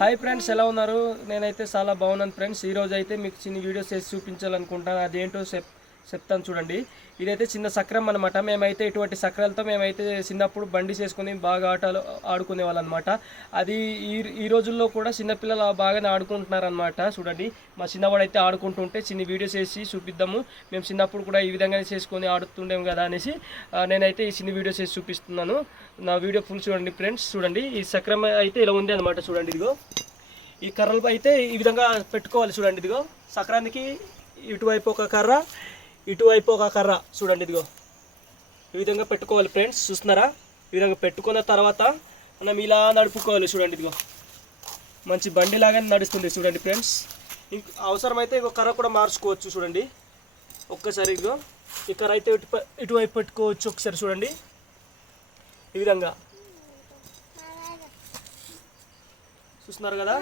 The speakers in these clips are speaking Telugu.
హాయ్ ఫ్రెండ్స్, ఎలా ఉన్నారు? నేనైతే చాలా బాగున్నాను ఫ్రెండ్స్. ఈరోజు అయితే మీకు చిన్న వీడియోస్ చేసి చూపించాలనుకుంటాను. అదేంటో చెప్తాను చూడండి. ఇదైతే చిన్న సక్రం అనమాట. మేమైతే ఇటువంటి సక్రాలతో మేమైతే చిన్నప్పుడు బండి చేసుకుని బాగా ఆటలు ఆడుకునే వాళ్ళు అనమాట. అది ఈ రోజుల్లో కూడా చిన్నపిల్లలు బాగానే ఆడుకుంటున్నారనమాట. చూడండి, మా చిన్నవాడు అయితే ఆడుకుంటుంటే చిన్న వీడియోస్ వేసి చూపిద్దాము. మేము చిన్నప్పుడు కూడా ఈ విధంగానే చేసుకొని ఆడుతుండేము కదా అనేసి నేనైతే ఈ చిన్న వీడియోస్ వేసి చూపిస్తున్నాను. నా వీడియో ఫుల్ చూడండి ఫ్రెండ్స్. చూడండి, ఈ సక్రం అయితే ఇలా ఉంది అనమాట. చూడండి, ఇదిగో ఈ కర్రలు అయితే ఈ విధంగా పెట్టుకోవాలి. చూడండి, ఇదిగో సక్రానికి ఇటువైపు ఒక కర్ర, ఇటువైపు ఒక కర్ర. చూడండి, ఇదిగో ఈ విధంగా పెట్టుకోవాలి ఫ్రెండ్స్. చూస్తున్నారా? ఈ విధంగా పెట్టుకున్న తర్వాత మనం ఇలా నడుపుకోవాలి. చూడండి, ఇదిగో మంచి బండిలాగానే నడుస్తుంది. చూడండి ఫ్రెండ్స్, అవసరమైతే ఇంకో కర్ర కూడా మార్చుకోవచ్చు. చూడండి, ఒక్కసారి ఇదిగో ఈ కర్ర అయితే ఇటువైపు పెట్టుకోవచ్చు. ఒకసారి చూడండి, ఈ విధంగా చూస్తున్నారు కదా?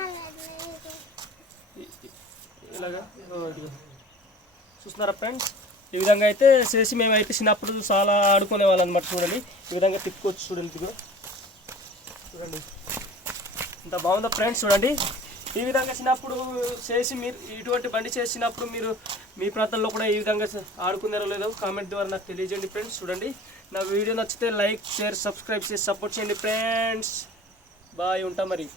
ఇలాగా చూస్తున్నారా ఫ్రెండ్స్? ఈ విధంగా అయితే చేసి మేమైతే చిన్నప్పుడు చాలా ఆడుకునే వాళ్ళం అనమాట. చూడండి, ఈ విధంగా తిప్పుకోవచ్చు. చూడండి, ఇదిగో చూడండి ఇంత బాగుందా ఫ్రెండ్స్? చూడండి, ఈ విధంగా చిన్నప్పుడు చేసి మీరు ఇటువంటి బండి చేసినప్పుడు మీరు మీ ప్రాంతంలో కూడా ఈ విధంగా ఆడుకున్నారో లేదో కామెంట్ ద్వారా నాకు తెలియజేయండి ఫ్రెండ్స్. చూడండి, నా వీడియో నచ్చితే లైక్, షేర్, సబ్స్క్రైబ్ చేసి సపోర్ట్ చేయండి ఫ్రెండ్స్. బాయ్, ఉంటా మరి.